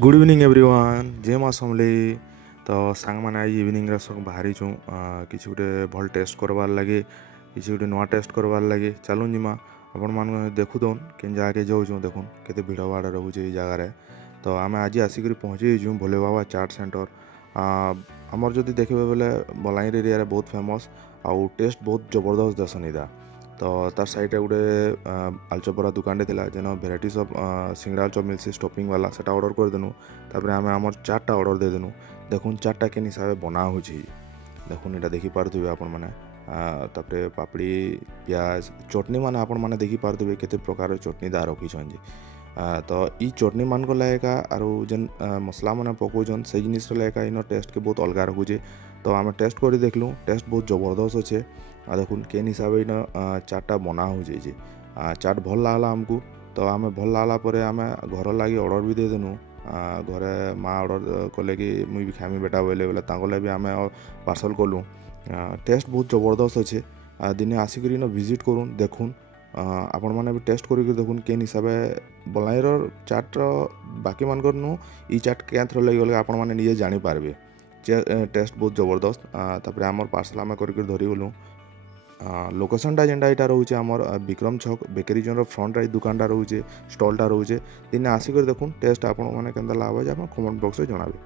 Good evening everyone जय माँ समले। तो सांग मैंने आज इवनिंग सब बाहरी छूँ किसी गोटे भल टेस्ट करवार लगे किसी गोटे नुआ टेस्ट करवार लगे चलूँ जिमा आपण मान देखुन कि जगह जाऊँ देखुन केते भिड़ भाड़ रोचे जगार। तो आम आज आसिक पहुँची भोले बाबा चाट सेंटर आमर जदि देखिए बोले बलांगीर एरिया बहुत फेमस आउ टेस्ट बहुत जबरदस्त देसन इदा। तो तार साइड गोटे आलुचप बरा दुकान थी जेन भेराइटीज अफ सिंगड़ा आलुचप मिलसी स्टॉपिंग वाला से ऑर्डर करदेनु। तापर आम आम चार्टा ऑर्डर देदेनु देखुन चार्टा केन हिसाब से बना हो देखुन यहाँ देखिपे आपण मैंने तापर पापड़ी प्याज चटनी मान आपण मैंने देखिपे केते प्रकार चटनी दा रखी। तो ई चटनी मान को लायका आरो जेन मसला मैंने पकाउन से जिनिस लायका इन टेस्ट के बहुत अलग रखुचे। तो आम टेस्ट कर देखलु टेस्ट बहुत जबरदस्त अच्छे देखुन केन हिसाब से चाटा बना हो चाट भल लागला आमको। तो आम भल लागला आम घर लगे ऑर्डर भी देदेनु घरे माँ ऑर्डर कले कि मुई भी खामी बेटा बोले बोले भी आम पार्सल कलु टेस्ट बहुत जबरदस्त अच्छे दिने आसिक विजिट करूँ देखुन आपण मैंने भी टेस्ट करके देखुन केन हिसाब से बलांगीर चाट बाकी मानकर नु ई चाट क्या थ्रो लगे आपण मैंने निजे जानीपारे टेस्ट बहुत जबरदस्त। तापर आमर पार्सल आम करके धरी गलु लोकेशनटा जेनटा यहाँ रोचे आमर विक्रम छक बेकरी जोन फ्रंट रे दुकानटा रोचे स्टॉलटा रोचे दिने आसिक देखुन टेस्ट आपण मैंने केंदा लागबा जे आपण कमेंट बॉक्स में जणाबे।